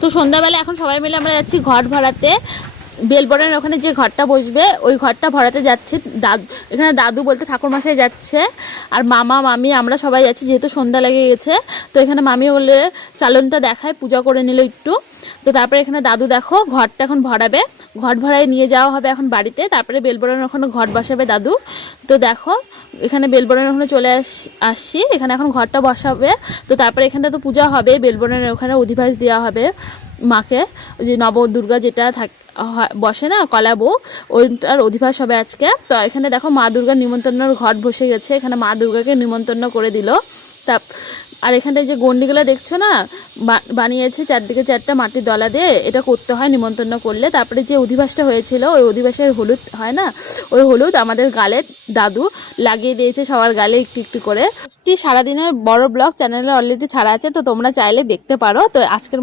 তো সন্ধ্যাবেলা এখন সবাই মিলে আমরা যাচ্ছি ঘট ভরাতে। বেলবরণের ওখানে যে ঘরটা বসবে ওই ঘরটা ভরাতে যাচ্ছে। দাদু, এখানে দাদু বলতে ঠাকুরমশাই যাচ্ছে, আর মামা মামি আমরা সবাই যাচ্ছি, যেহেতু সন্ধ্যা লেগে গেছে। তো এখানে মামি বলে চালনটা দেখায়, পূজা করে নিল একটু। তো তারপরে এখানে দাদু দেখো ঘরটা এখন ভরাবে, ঘট ভরায় নিয়ে যাওয়া হবে এখন বাড়িতে। তারপরে বেলবরণের ওখানে ঘট বসাবে দাদু। তো দেখো এখানে বেলবরণের ওখানে চলে আসছি, এখানে এখন ঘরটা বসাবে। তো তারপরে এখানটা তো পূজা হবে, বেলবরণের ওখানে অধিবাস দেওয়া হবে মাকে, ওই যে নবদুর্গা যেটা বসে না কলা বউ, ওইটার অধিবাস হবে আজকে। তো এখানে দেখো মা দুর্গার নিমন্ত্রণের ঘট বসে গেছে, এখানে মা দুর্গাকে নিমন্ত্রণ করে দিল। তা আর এখানটায় যে গন্ডিগুলো দেখছো না বানিয়েছে চারদিকে চারটা মাটির দলা দিয়ে, এটা করতে হয় নিমন্ত্রণ করলে। তারপরে যে অধিবাসটা হয়েছিল ওই অধিবাসের হলুদ হয় না, ওই হলুদ আমাদের গালে দাদু লাগিয়ে দিয়েছে সবার গালে একটু একটু করে। সারাদিনের বড় ব্লগ চ্যানেলে অলরেডি ছাড়া আছে, তো তোমরা চাইলে দেখতে পারো। তো আজকের